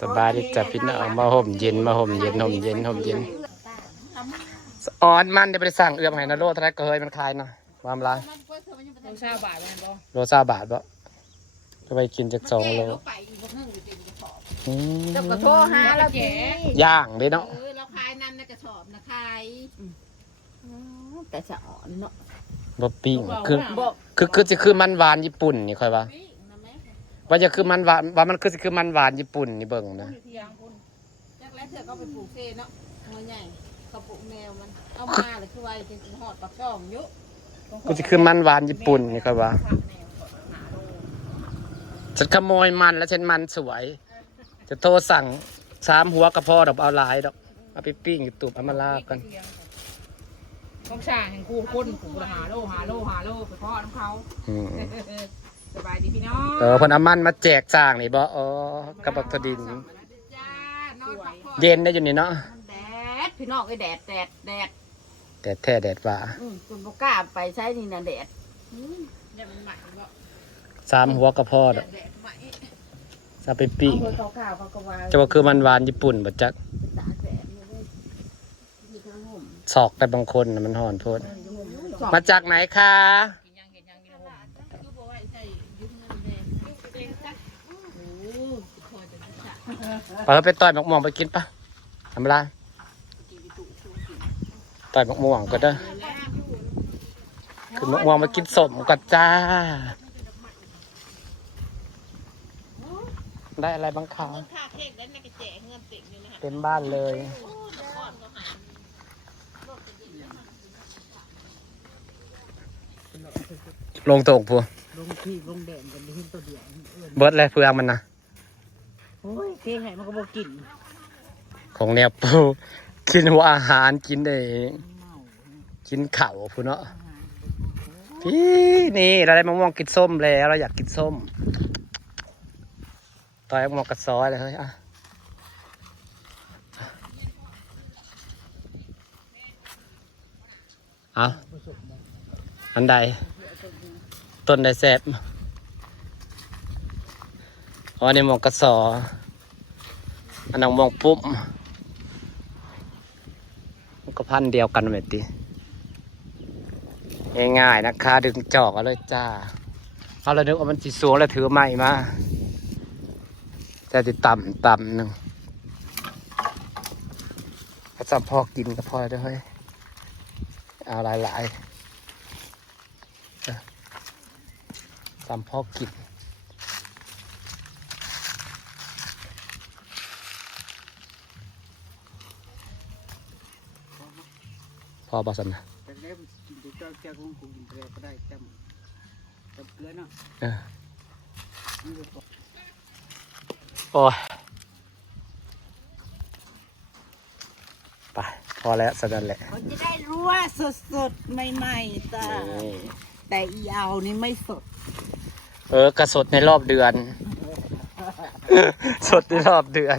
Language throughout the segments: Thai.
สบายดีจ้ะพี่น้องมาห่มเย็นมาห่มเย็นห่มเย็นห่มเย็นอ่อนมันเดี๋ยวไปสั่งเอื้อมให้นะโลเท่าไรก็เฮ้ยมันคลายเนาะวามละโลซาบาทเลยบ่โล20 บาทบ่จะไปกินจาก2 โลเจ้าก็โทรหาเราแก่ย่างเลยเนาะเราขายนั่นในกระสอบนะขายแต่จะอ่อนเนาะบะปิ้งคือจะคือมันหวานญี่ปุ่นนี่ค่อยว่าจะคือมันหวานว่ามันคือมันหวานญี่ปุ่นนี่เบิ่งนะจักแล้วเธอก็ไปปลูกเซ่เนาะหัวใหญ่เขาปลูกแมวมันเอามาเลยคือว่าจะหอดปากช่องยุก็จะคือมันหวานญี่ปุ่นนี่ค่อยว่าฉันขโมยมันแล้วฉันมันสวยจะโทรสั่ง3 หัวกระเพาะดอกเอาหลายดอกเอาไปปิ้งอยู่ตูบเอามาลาบกันต้องช่างแห่งกูคนกูหาโลไปพ่อน้ำเขาสบายดีพี่น้องพนเอามันมาแจกจ้างนี่บ่กระบอกทดินเย็นได้อยู่นี่เนาะแดดพี่น้องไอ้แดดแท้แดดว่าคุณบ่กล้าไปใช้นี่นะแดดมันใหม่บ่3 หัวกระเพาะดอกจะไปปิ้งจะว่าคือมันหวานญี่ปุ่นบ่จักสอกแต่บางคนมันห่อนโพดมาจากไหนคะไปต่อยหมกม่วงไปกินปะทำไรต่อยหมกม่วงก็ได้คือหมกม่วงมากินสมก่อนจ้าได้อะไรบ้างคะเต็มบ้านเลยลงตกพัวลงที่ลงแดงกันที่ตัวเดียวเบิร์ดเลยเพื่อมันนะโอ้ยเท่ไห้มันก็บอกกินของแนวปูกินหัวอาหารกินเองกินเข่าพูเนาะพี่นี่เราได้มะม่วงกินส้มแล้วเราอยากกินส้มต่อยมะม่วงกระซอยเลยเฮ้ยอ่ะเอาอันใดต้นใดแซ่บอันนี้มองกระสออันนั้นมองปุ๊บมันก็พันเดียวกันแบบนี้ง่ายๆนะคะดึงจอกเอาเลยจ้าเอาแล้วนึกว่ามันจีสูงแล้วถือไม้มาแต่ติดต่ำหนึ่งถ้าจำพอกินก็พอได้เฮ้ยเอาหลายๆจำพอกินพอบาสันนะแต่เล็บกินตัวเจ้าของกูกินเกลือก็ได้จำเกลือเนาะโอ้ยไปพอแล้วสันแหละมันจะได้รู้ว่าสดใหม่ๆแต่อีเอานี่ไม่สดกระสดในรอบเดือนสดในรอบเดือน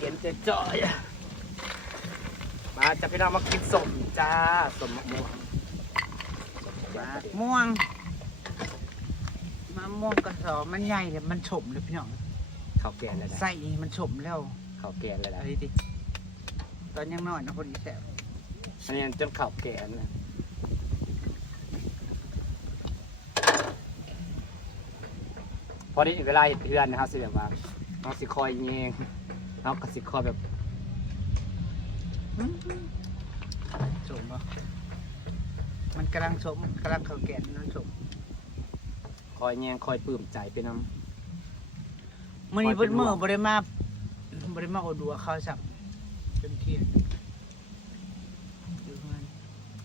เห็นจะจ่อยมาจะพี่น้องมากินสมจ้าสมม่วงมะม่วงกระสอบมันใหญ่เลยมันฉ่มเลยพี่น้องข้าวแกงเลยนะไส้มันฉ่มแล้วข้าวแกงเลยนะตอนยังน้อยนะพอดีแซ่บอันนี้จนข้าวแกงนะพอดีเวลาเพื่อนนะครับสิแบบว่าเราสิคอยเงี้ยเราก็สิคอยแบบฉ่มป่ะมันกำลังฉ่มกำลังข้าวแกงนั่นฉ่มคอยเงี้ยคอยปลื้มใจไปน้ำมื่อนี้เพิ่นเมื่อบริมาอดัวข้าวสับเป็นเที่ยง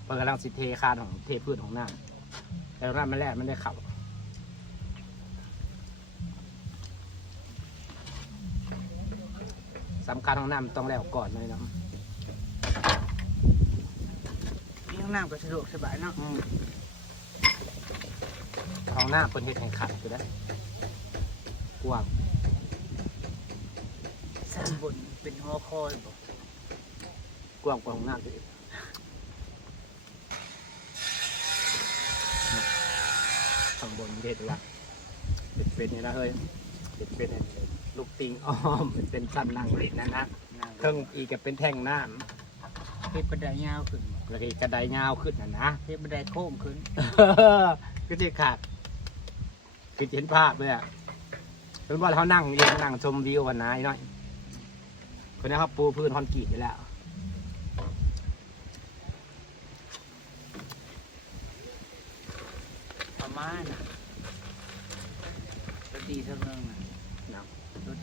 เปิดกำลังสิเทคานของเทพืชของหน้าแล้วร้านมันแรกมันได้ขับสำคัญของน้ำต้องแล้วก่อนเลยนะห้องน้ำก็สะดวกสบายเนาะของหน้าเป็นเห็ดแห่งขัดอยู่ได้กว้างสันบนเป็นหัวคอยบอกกว้างกว่าของหน้าอยู่ บนเด็ดว่าเป็นนี่นะเฮ้ยเป็นลูกติงอ้อมเป็นสั้นนั่งเล่นนะเทิงอีกก็เป็นแท่งน้ำ เฮ็ดบันไดยาวขึ้น แล้วก็กระไดยาวขึ้นนะ เฮ็ดบันไดโค้งขึ้น ก็จะขาดคือเห็นภาพเลยอ่ะเป็นว่าเขานั่งยืนนั่งชมวิววันน้อยหน่อยคนนี้เขาปูพื้นคอนกรีตไปแล้ว ประมาณน่ะตัวดีเท่านึงน่ะ นะ ตัว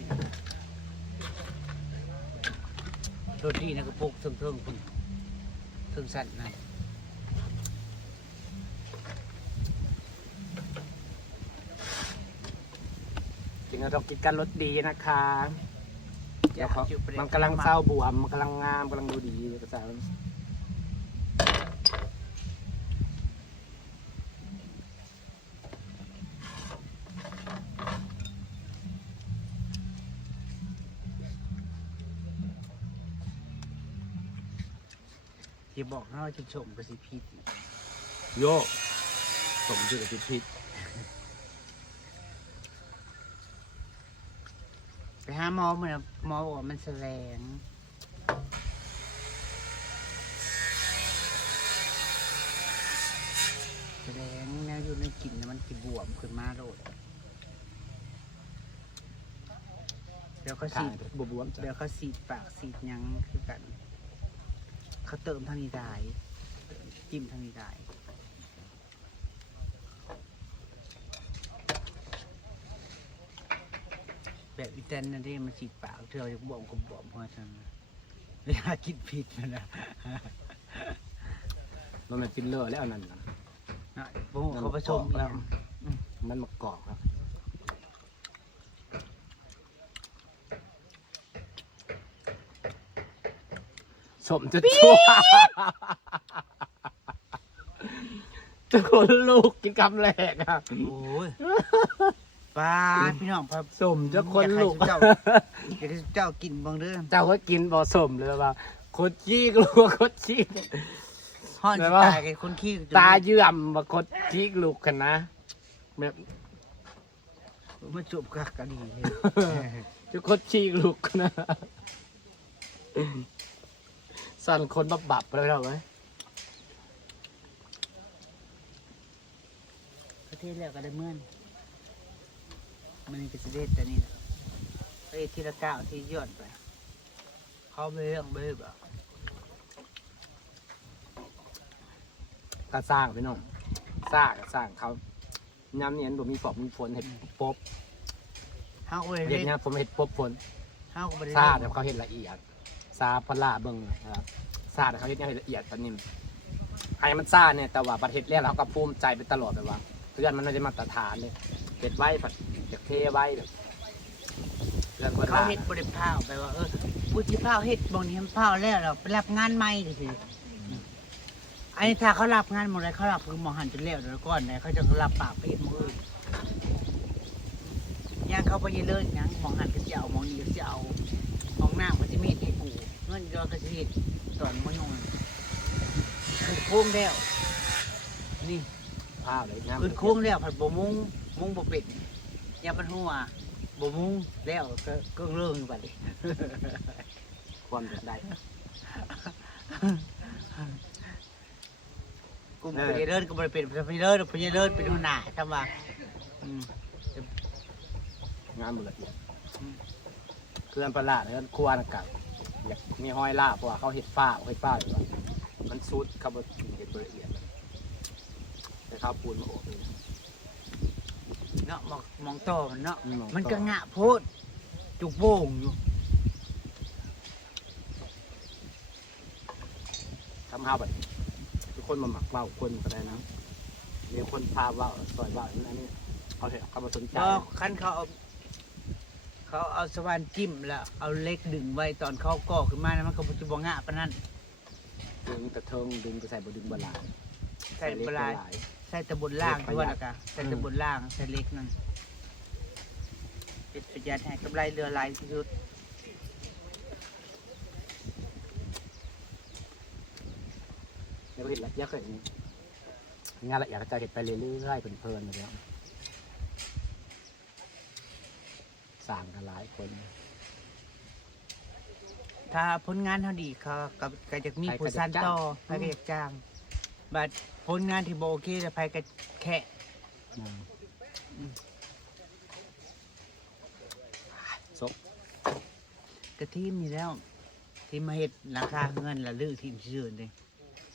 ดีนะก็ปลูกเทิงๆพุ่นเทิงสัตว์นะ จริงๆเราต้องกินกันรสดีนะคะ อยากจุดประเด็ มันกำลังเศร้าบวมมันกำลังงามกำลังดูดีกระสาว ที่บอกเฮาจะชมก็สิผิดอีก โยกสมชื่อกับพิษ ไปหาหมอมันน่ะหมอบอกว่ามันแสลงแนวอยู่ในกลิ่นน่ะมันสิบวมขึ้นมาโลดเดี๋ยวเขา ขา ฉี ด ด บวมจ้ะ เดี๋ยวเขาสีดปากสีดหยังคือกัน เขาเติมทางนี้ได้จิ้มทางนี้ได้แบบอีแตนนั่นเองมันสีดปากเธอจะบวมก็บวมเพราะฉะนั้นเวลากินผิดมันนะ มันเป็นฟิลเลอร์แล้วนั่นนะ นะพวกเขาผสมแล้ว มันมากรอกครับสมจะชั่วทุกคนลูกกินคำแรกอ่ะ โอ้ยป้าพี่น้องพอ สมจะคนลูก อยากให้เจ้ากินบางเรื่อง เจ้าก็กินบ่สมเลยว่าโคตรชี้กลัวโคตรชี้ ห้อน แบ สิ บว่า ตายกันคนขี้ ตาเยื่อมว่าโคตรชี้ลูกกันนะแบบ มาจูบกักกันดีเลย จะโคตรชี้ลูกกันนะสั่นคนบับไปแล้วไหม ประเทศแล้วก็ได้เมื่อนมันนี่ก็สิเด็ดแต่นี่นะประเทศที่ละเก้าที่ยอดไป เขาไปเรื่องไปแบบ ก็สร้างไปน้องสร้างเขาย้ำเนี่ยบ่มีฝนมีฝนเห็ดปบ เฮาก็ไป เด็ เล่ ก น เนี่ยผมเห็ดปบฝน เฮาก็ไปเล่น ซาเดี๋ยวเขาเห็ดละเอียดซาพลาเบิ่งนะครับซาเดี๋ยวเขาเห็ดเนี่ยละเอียดตอนนี้ไอ้มันซาเนี่ยแต่ว่าประเทศแรกเราก็ภูมิใจไปตลอดแบบว่าเพื่อนมันไม่ได้มาตรฐานเลยเห็ดไว้ผัดเห็ดเทไว้แบบเรื่อง เขาเฮ็ดบริพาวไปว่าผู้ที่พาวเฮ็ดบางนี้มันพาวแล้วเราไปรับงานใหม่ก็สิอันนี้ถ้าเขารับงานหมดเลยเขารับคือหมอหันจนแล้วเดี๋ยวก่อนเนี่ยเขาจะรับปากไปเฮ็ดมืออื่นย่างเขาไปเยอะเลยยังหมองหันก็จะเอาหมองนี้ก็จะเอาหมองหน้าก็จะมีให้กูเงินยอดก็จะเฮ็ดตอนมื้อนู้นคือโค้งแล้วนี่ ผ้าเลยนะ คือโค้งแล้วผัดบ่มุงบ่เป็ดยาปันหัวบ่มุงแล้วก็เรื่องอยู่บัดนี้ ความจะได้ กูไปเลิศก็บ่ได้เป็นไปเลิศเป็นหัวหน้าทำว่าอืม งานมือละเอียดเคลื่อนประหลาดแล้วควรกับอยากมีห้อยล่าเพราะว่าเขาเห็ดฝ้าอยู่ว่ามันซุดเขาบดเห็ดละเอียดแต่ข้าวปูนมาโอบเลย เนาะมองต่อมันเนาะ มองต่อ มันก็งะโพดจุกโป่งอยู่ ทำห้าแบบทุกคนมาหมักเบ้าคนก็ได้นะมีคนพาเบ้าซอยเบ้าอันนี้เขาเห็นเขามาสนใจ พอคันเขาเอาสว่านจิ้มแล้วเอาเล็กดึงไว้ตอนเขาก่อขึ้นมานะมันก็บ่จะบ่งะปานนั้น ดึงกระเทิงดึงไปใส่บดึงบลา ใส่ปลายใส่ตะบนล่างด้วยแล้วก็ใส่ตะบนล่างใส่เล็กนั่นเป็นประหยัดให้กำไรเรือหลายที่สุด แล้วก็เห็นละเอียดเคยงานละเอียดก็จะเห็นไปเรื่อยๆเพลินๆเลยแล้ว สั่งกันหลายคน ถ้าผลงานเท่าดีเขาก็จะมีผู้สั้นต่อใครก็อยากจ้างบัดผลงานที่โบโอเคจะไปก็แค่ ซบ กระทีมนี่แล้วที่มาเห็ดราคาเงินละลือทีมชื่อเลย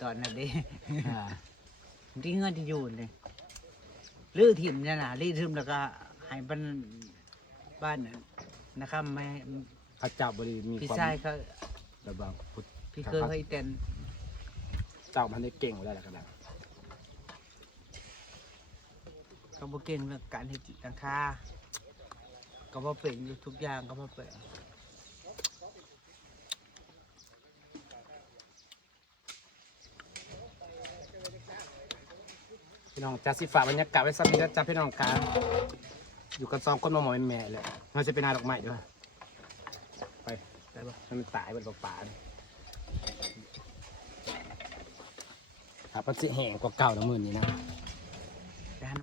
ตอนนั้นเด้ ที่เงินที่อยู่เลยลือทีมเนี่ยนะลือทีมแล้วก็ให้บ้านนะครับไม่ เขาเจ้าบริมี พี่ ความ ชายเขา แบบว่าพุทธ พี่เคยให้เต้น เจ้ามันได้เก่งกว่าได้แล้วกันนะ เขาบอกเก่งเรื่องการเห็ดราคาก็บ่เป็นอยู่ทุกอย่างก็บ่เป็น พี่น้องจะสิฝากบรรยากาศไว้สักนิดนะจ๊ะพี่น้องการอยู่กัน2 คนมาหมอเป็นแม่เลยมันจะเป็นนาดอกไม้ด้วยไปได้ปะให้มันตายเป็นป่าๆเลยครับมันจะแห้งกว่าเก่าแล้วมื้อนี้นะ